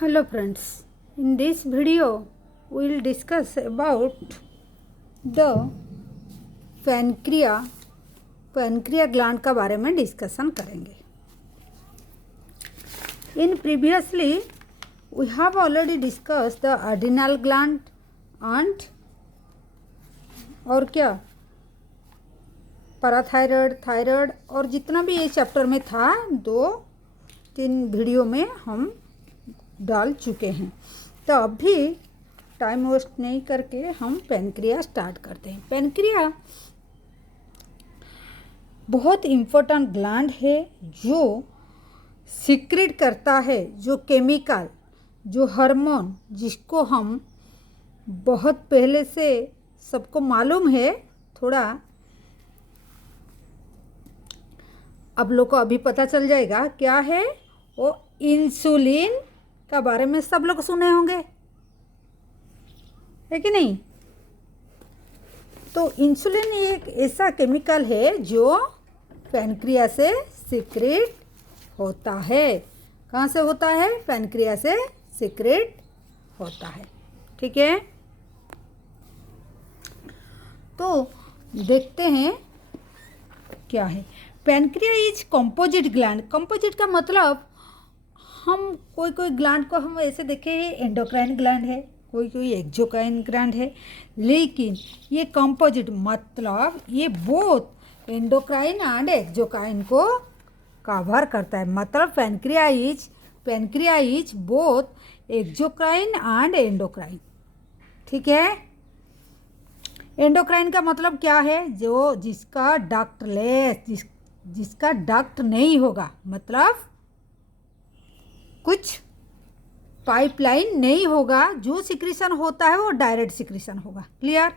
Hello friends, in this video we will discuss about the pancreas gland का बारे में discussion करेंगे. In previously we have already discussed the adrenal gland and और क्या parathyroid, thyroid और जितना भी ये चैप्टर में था 2-3 वीडियो में हम डाल चुके हैं. तो अभी टाइम वेस्ट नहीं करके हम पैनक्रिया स्टार्ट करते हैं. पैनक्रिया बहुत इम्पोर्टेंट ग्लैंड है जो सीक्रेट करता है जो केमिकल, जो हार्मोन, जिसको हम बहुत पहले से सबको मालूम है. थोड़ा आप लोग को अभी पता चल जाएगा क्या है वो. इंसुलिन का बारे में सब लोग सुने होंगे, है कि नहीं? तो इंसुलिन एक ऐसा केमिकल है जो पैनक्रिया से सीक्रेट होता है. कहाँ से होता है? पैनक्रिया से सीक्रेट होता है. ठीक है, तो देखते हैं क्या है. Pancreas is composite gland. Composite का मतलब हम कोई ग्लैंड को हम ऐसे देखे हैं एंडोक्राइन ग्लैंड है, कोई एक्सोक्राइन ग्लैंड है, लेकिन ये कंपोजिट मतलब ये बोथ एंडोक्राइन एंड एक्सोक्राइन को कवर करता है. मतलब pancreas is both exocrine and endocrine. ठीक है, एंडोक्राइन का मतलब क्या है? जो जिसका डक्टलेस, जिसका डक्ट नहीं होगा, मतलब कुछ पाइपलाइन नहीं होगा, जो सिक्रीशन होता है वो डायरेक्ट सिक्रीशन होगा. क्लियर?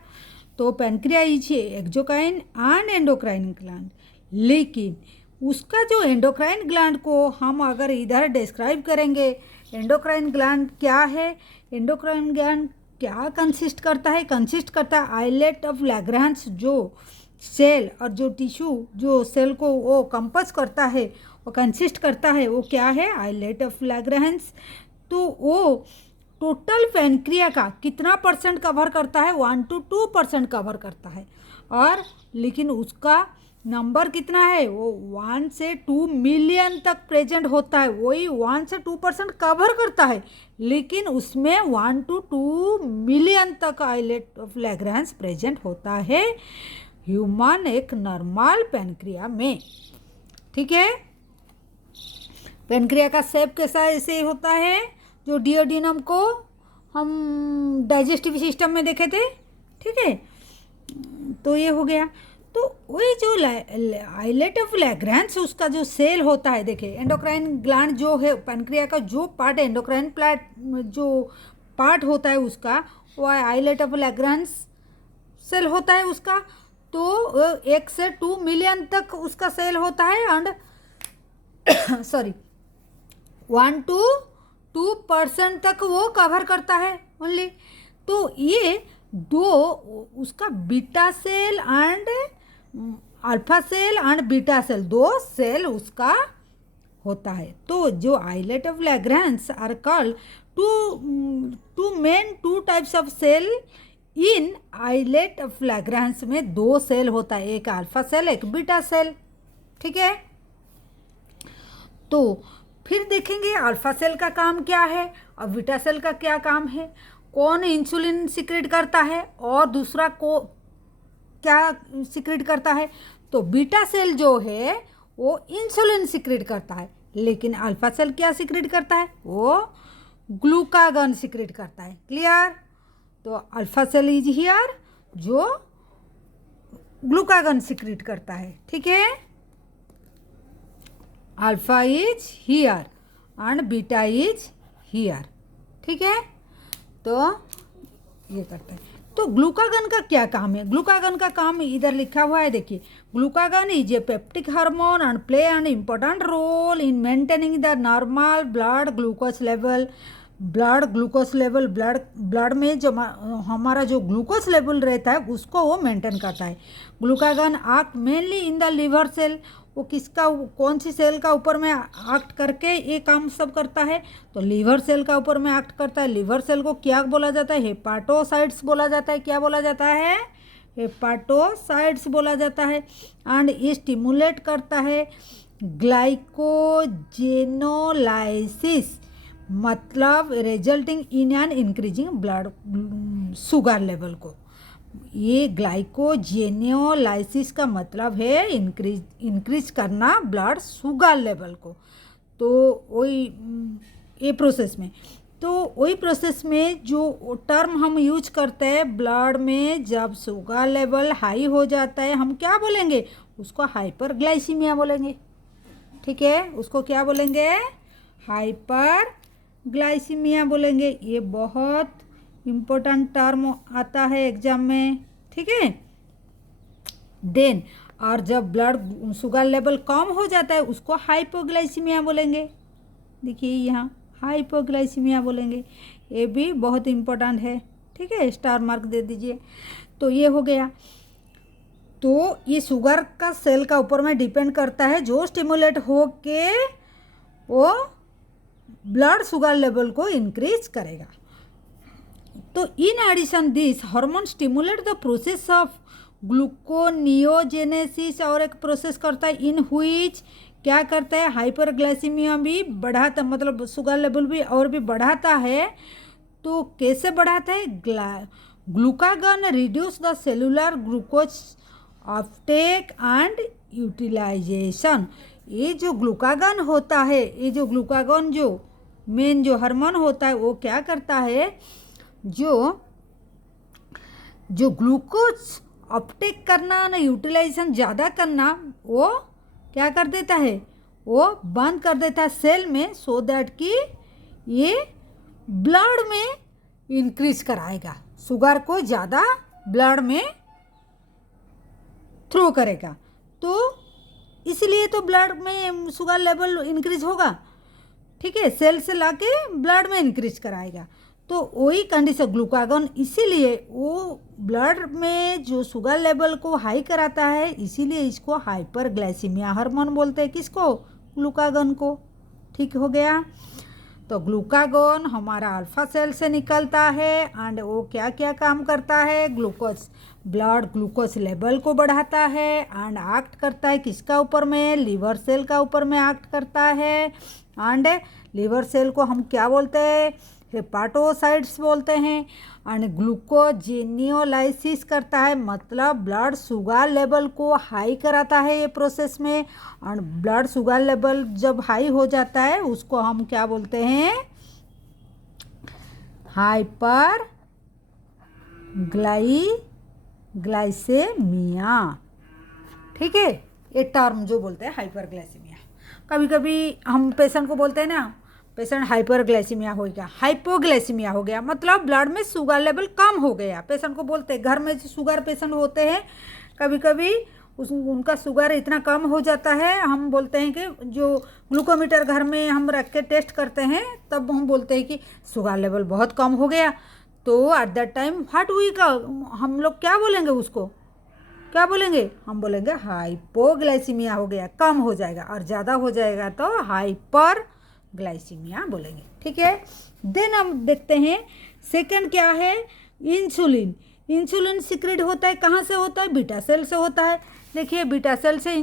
तो pancreas is exocrine and endocrine gland. लेकिन उसका जो एंडोक्राइन ग्लैंड को हम अगर इधर डिस्क्राइब करेंगे, एंडोक्राइन ग्लैंड क्या है? एंडोक्राइन ग्लैंड क्या कंसिस्ट करता है? कंसिस्ट करता है आइलेट ऑफ लैग्रांज, जो सेल और जो टिश्यू जो सेल को वो कंपोज करता है, वो कंसिस्ट करता है, वो क्या है? Islet of Langerhans. तो वो टोटल पैनक्रिया का कितना परसेंट कवर करता है? 1 to 2% कवर करता है. और लेकिन उसका नंबर कितना है? वो 1 से 2 मिलियन तक प्रेजेंट होता है. वही 1 से 2% कवर करता है, लेकिन उसमें 1 to 2 मिलियन तक आइलेट ऑफ लैग्रांज प्रेजेंट होता है ह्यूमन एक नॉर्मल पैनक्रिया में. ठीक है, पैनक्रिया का शेप कैसा ऐसे होता है? जो डिओडिनम को हम डाइजेस्टिव सिस्टम में देखे थे. ठीक है, तो ये हो गया. तो वही जो आइलेट ऑफ लैग्रांज उसका जो सेल होता है, देखिए एंडोक्राइन ग्लैंड जो है पैनक्रिया का, जो पार्ट एंडोक्राइन प्लाट जो पार्ट होता है उसका, वो आइलेट ऑफ लैग्रांज सेल होता है उसका. तो 1 से 2 मिलियन तक उसका सेल होता है एंड 1 to 2% तक वो कवर करता है ओनली. तो ये दो उसका beta cell and alpha cell and beta cell, 2 cell उसका होता है. तो जो islet of Langerhans are called two types of cell in islet of Langerhans में 2 सेल होता है, एक अल्फा सेल, एक बीटा सेल. ठीक है, तो फिर देखेंगे अल्फा सेल का काम क्या है और बीटा सेल का क्या काम है, कौन इंसुलिन सीक्रेट करता है और दूसरा को क्या सीक्रेट करता है. तो बीटा सेल जो है वो इंसुलिन सीक्रेट करता है, लेकिन अल्फा सेल क्या सीक्रेट करता है? वो ग्लूकागन सीक्रेट करता है. क्लियर? तो अल्फा सेल इज हियर जो ग्लूकागन सीक्रेट करता है. ठीक है, alpha is here and beta is here. ठीक है, तो ये करते हैं. तो ग्लूकागन का क्या काम है? ग्लूकागन का काम इधर लिखा हुआ है, देखिए. Glucagon is a peptic hormone and play an important role in maintaining the normal blood glucose level. Blood में जो हमारा जो ग्लूकोज लेवल रहता है उसको वो मेंटेन करता है. Glucagon act mainly in the liver cell. वो किसका, कौन सी सेल का ऊपर में एक्ट करके ये काम सब करता है? तो लीवर सेल का ऊपर में एक्ट करता है। लीवर सेल को क्या बोला जाता है? हेपाटोसाइट्स बोला जाता है। क्या बोला जाता है? हेपाटोसाइट्स बोला जाता है। एंड ये स्टिमुलेट करता है ग्लाइकोजेनोलाइसिस, मतलब resulting in an increasing blood sugar level को। ये ग्लाइकोजेनोलाइसिस का मतलब है इंक्रीज करना ब्लड शुगर लेवल को। तो वही ये प्रोसेस में, तो वही प्रोसेस में जो टर्म हम यूज करते हैं ब्लड में, जब शुगर लेवल हाई हो जाता है हम क्या बोलेंगे? उसको हाइपरग्लाइसीमिया बोलेंगे। ठीक है, उसको क्या बोलेंगे? हाइपरग्लाइसीमिया बोलेंगे। ये बहुत इम्पोर्टेंट टर्म आता है एग्जाम में। ठीक है, देन और जब ब्लड शुगर लेवल कम हो जाता है उसको हाइपोग्लाइसीमिया बोलेंगे। देखिए यहाँ हाइपोग्लाइसीमिया बोलेंगे। ये भी बहुत इम्पोर्टेंट है। ठीक है, स्टार मार्क दे दीजिए। तो ये हो गया। तो ये शुगर का सेल का ऊपर में डिपेंड करता है, जो स्टिमुलेट हो के वो ब्लड शुगर लेवल को इंक्रीज करेगा। तो in addition this hormone stimulate the process of gluconeogenesis, और एक प्रोसेस करता है इन हुईच क्या करता है? हाइपरग्लाइसीमिया भी बढ़ाता, मतलब शुगर लेवल भी और भी बढ़ाता है। तो कैसे बढ़ाता है? Glucagon reduce the cellular glucose uptake and utilisation. ये जो ग्लूकागन होता है, ये जो ग्लूकागन जो मेन जो हार्मोन होता है वो क्या करता है? जो ग्लूकोज अपटेक करना ना यूटिलाइजेशन ज़्यादा करना, वो क्या कर देता है? वो बंद कर देता है सेल में, सो दैट कि ये ब्लड में इंक्रीज कराएगा, शुगर को ज़्यादा ब्लड में थ्रो करेगा। तो इसलिए तो ब्लड में शुगर लेवल इंक्रीज होगा। ठीक है, सेल से लाके ब्लड में इंक्रीज कराएगा। तो वही कंडीशन ग्लूकागन, इसीलिए वो ब्लड में जो शुगर लेवल को हाई कराता है, इसीलिए इसको हाइपरग्लाइसीमिया हार्मोन बोलते हैं। किसको? ग्लूकागन को। ठीक हो गया। तो ग्लूकागन हमारा अल्फा सेल से निकलता है एंड वो क्या क्या काम करता है? ब्लड ग्लूकोज लेवल को बढ़ाता है एंड एक्ट करता है किसका ऊपर में? लीवर सेल का ऊपर में एक्ट करता है। एंड लीवर सेल को हम क्या बोलते हैं? हेपाटोसाइट्स बोलते हैं। एंड ग्लूकोजेनियोलाइसिस करता है, मतलब ब्लड शुगर लेवल को हाई कराता है ये प्रोसेस में। एंड ब्लड शुगर लेवल जब हाई हो जाता है उसको हम क्या बोलते हैं? Hyperglycaemia. ठीक है, ये टर्म जो बोलते हैं हाइपरग्लाइसेमिया। कभी कभी हम पेशेंट को बोलते हैं ना, पेशेंट हाइपरग्लाइसीमिया हो गया, हाइपोग्लाइसीमिया हो गया, मतलब ब्लड में शुगर लेवल कम हो गया। पेशेंट को बोलते हैं, घर में जो शुगर पेशेंट होते हैं कभी कभी उनका शुगर इतना कम हो जाता है, हम बोलते हैं कि जो ग्लूकोमीटर घर में हम रख के टेस्ट करते हैं तब हम बोलते हैं कि शुगर लेवल बहुत कम हो गया। तो at that time what we का हम लोग क्या बोलेंगे? उसको क्या बोलेंगे? हम बोलेंगे हाइपोग्लाइसीमिया हो गया, कम हो जाएगा। और ज़्यादा हो जाएगा तो हाइपर ग्लाइसीमिया बोलेंगे। ठीक है, देन हम देखते हैं सेकंड क्या है? इंसुलिन। इंसुलिन सिक्रेट होता है, कहाँ से होता है? बीटा सेल से होता है। देखिए, बीटा सेल से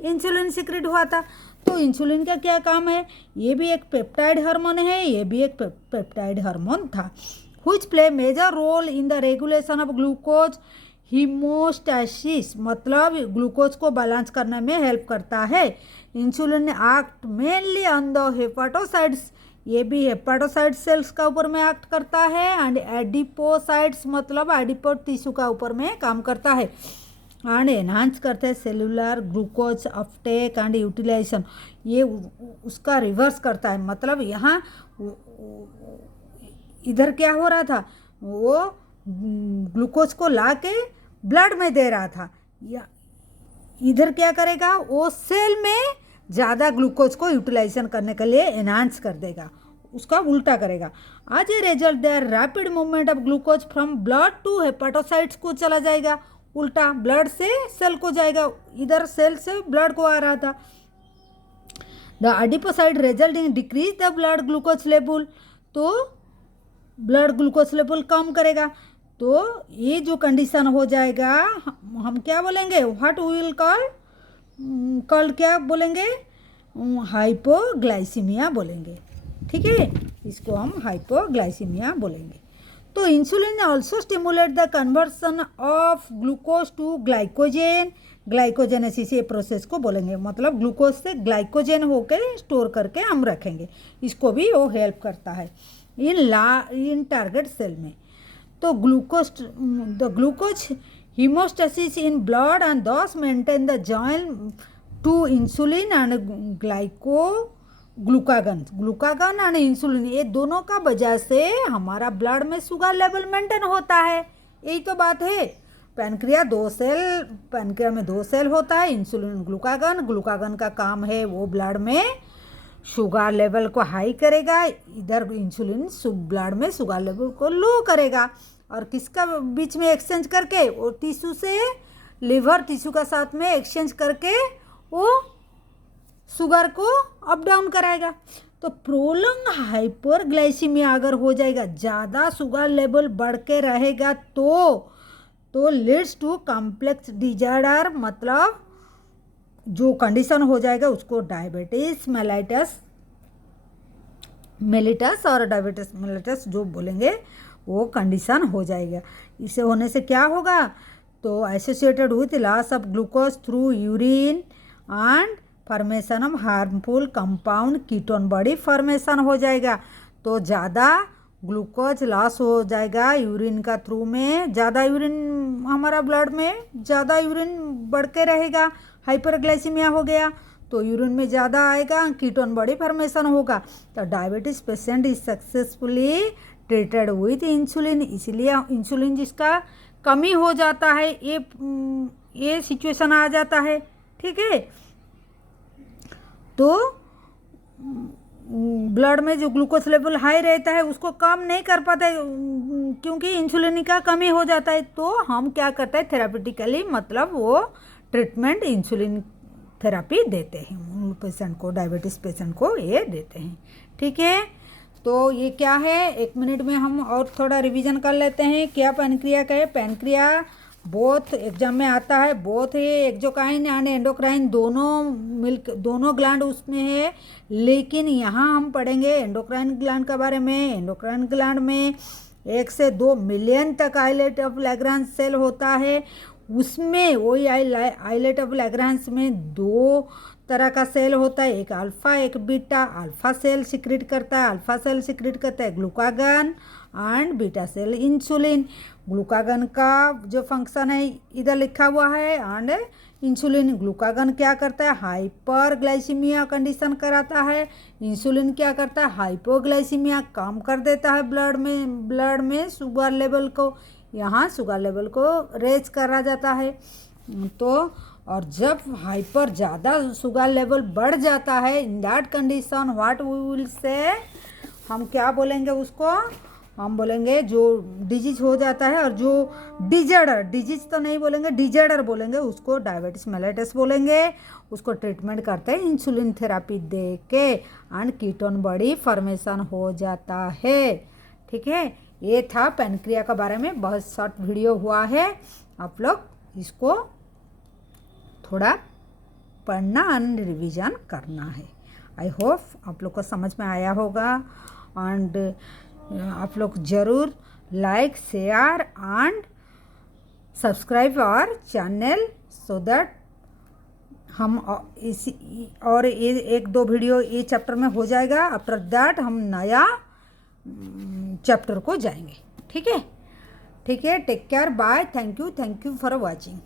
इंसुलिन सिक्रेट हुआ था। तो इंसुलिन का क्या काम है? ये भी एक पेप्टाइड हार्मोन है, ये भी एक पेप्टाइड हार्मोन था, which play major role in the regulation of glucose homeostasis, मतलब ग्लूकोज को बैलेंस करने में हेल्प करता है। Insulin act mainly on the hepatocytes, ये भी हेपाटोसाइट सेल्स का ऊपर में एक्ट करता है। एंड एडिपोसाइट्स, मतलब एडिपो टिश्यू का ऊपर में काम करता है। एंड एनहांस करते हैं cellular glucose uptake and utilisation, ये उसका रिवर्स करता है। मतलब यहाँ इधर क्या हो रहा था? वो ग्लूकोज को ला के ब्लड में दे रहा था, या इधर क्या करेगा? वो सेल में ज़्यादा ग्लूकोज को यूटिलाइजेशन करने के लिए एनहांस कर देगा, उसका उल्टा करेगा। आज ये result their rapid movement of glucose from blood to hepatocytes को चला जाएगा, उल्टा ब्लड से सेल को जाएगा, इधर सेल से ब्लड को आ रहा था। The adipocyte result in decrease the blood glucose level, तो ब्लड ग्लूकोज लेवल कम करेगा। तो ये जो कंडीशन हो जाएगा हम क्या बोलेंगे, व्हाट वी विल कॉल क्या बोलेंगे, हाइपोग्लाइसीमिया बोलेंगे। ठीक है, इसको हम हाइपोग्लाइसीमिया बोलेंगे। तो insulin also stimulate the conversion of glucose to glycogen, glycogenesis ये प्रोसेस को बोलेंगे, मतलब ग्लूकोज से ग्लाइकोजेन होकर स्टोर करके हम रखेंगे, इसको भी वो हेल्प करता है इन टारगेट सेल में। तो glucose hemostasis in blood and thus maintain the joint to insulin and glucagon and insulin, ये दोनों का वजह से हमारा ब्लड में शुगर लेवल मेंटेन होता है। यही तो बात है। पैनक्रिया में दो सेल होता है, इंसुलिन ग्लूकागन का काम है वो ब्लड में शुगर लेवल को हाई करेगा, इधर इंसुलिन ब्लड में शुगर लेवल को लो करेगा, और किसका बीच में एक्सचेंज करके, वो टिश्यू से लिवर टिश्यू का साथ में एक्सचेंज करके वो शुगर को अप डाउन कराएगा। तो प्रोलॉन्ग हाइपरग्लाइसीमिया अगर हो जाएगा, ज़्यादा शुगर लेवल बढ़ के रहेगा तो लीड्स टू कॉम्प्लेक्स डिजार्डर, मतलब जो कंडीशन हो जाएगा उसको डायबिटीज मेलिटस और डायबिटीज मेलिटस जो बोलेंगे वो कंडीशन हो जाएगा। इसे होने से क्या होगा, तो associated with loss of glucose through urine and formation of harmful compound ketone body formation हो जाएगा। तो ज़्यादा ग्लूकोज लॉस हो जाएगा यूरिन का थ्रू में, ज़्यादा यूरिन हमारा ब्लड में ज़्यादा यूरिन बढ़ के रहेगा, हाइपरग्लाइसीमिया हो गया तो यूरिन में ज़्यादा आएगा, कीटोन बॉडी फॉर्मेशन होगा। तो diabetes patient is successfully treated with insulin, इसलिए इंसुलिन जिसका कमी हो जाता है ये सिचुएशन आ जाता है। ठीक है, तो ब्लड में जो ग्लूकोज लेवल हाई रहता है उसको कम नहीं कर पाता है क्योंकि इंसुलिन का कमी हो जाता है। तो हम क्या करते हैं थेरापिटिकली, मतलब वो ट्रीटमेंट इंसुलिन थेरापी देते हैं पेशेंट को, डायबिटीज़ पेशेंट को ये देते हैं। ठीक है, तो ये क्या है, 1 मिनट में हम और थोड़ा रिवीजन कर लेते हैं क्या पैनक्रिया का है। पैनक्रिया बोथ एग्जाम में आता है, बोथ है एक्सोक्राइन एंड एंडोक्राइन, दोनों ग्लैंड उसमें है, लेकिन यहाँ हम पढ़ेंगे एंडोक्राइन ग्लैंड के बारे में। एंडोक्राइन ग्लैंड में 1 से 2 मिलियन तक आइलेट ऑफ लैग्रांज सेल होता है। उसमें वही आइलेट ऑफ लैग्रांज में 2 तरह का सेल होता है, एक अल्फा एक बीटा। अल्फा सेल सिक्रेट करता है glucagon and beta cell insulin. Glucagon का जो फंक्शन है इधर लिखा हुआ है, एंड इंसुलिन। ग्लूकागन क्या करता है, हाइपरग्लाइसीमिया कंडीशन कराता है। इंसुलिन क्या करता है, हाइपोग्लाइसीमिया कम कर देता है ब्लड में शुगर लेवल को, यहाँ शुगर लेवल को रेज करा जाता है। तो और जब हाइपर ज़्यादा शुगर लेवल बढ़ जाता है, in that condition what we will say, हम क्या बोलेंगे उसको, हम बोलेंगे जो डिजीज हो जाता है और जो डिजीज तो नहीं बोलेंगे, डिजॉर्डर बोलेंगे, उसको डायबिटीज मेलिटस बोलेंगे। उसको ट्रीटमेंट करते हैं इंसुलिन थेरापी दे के, एंड कीटोन बॉडी फॉर्मेशन हो जाता है। ठीक है, ये था पैनक्रिया के बारे में, बहुत शॉर्ट वीडियो हुआ है। आप लोग इसको थोड़ा पढ़ना एंड रिवीजन करना है। आई होप आप लोग को समझ में आया होगा, एंड आप लोग ज़रूर like share and subscribe our channel so that हम और ये 1-2 वीडियो ये चैप्टर में हो जाएगा। आफ्टर दैट हम नया चैप्टर को जाएंगे। ठीक है, take care, bye, thank you for watching.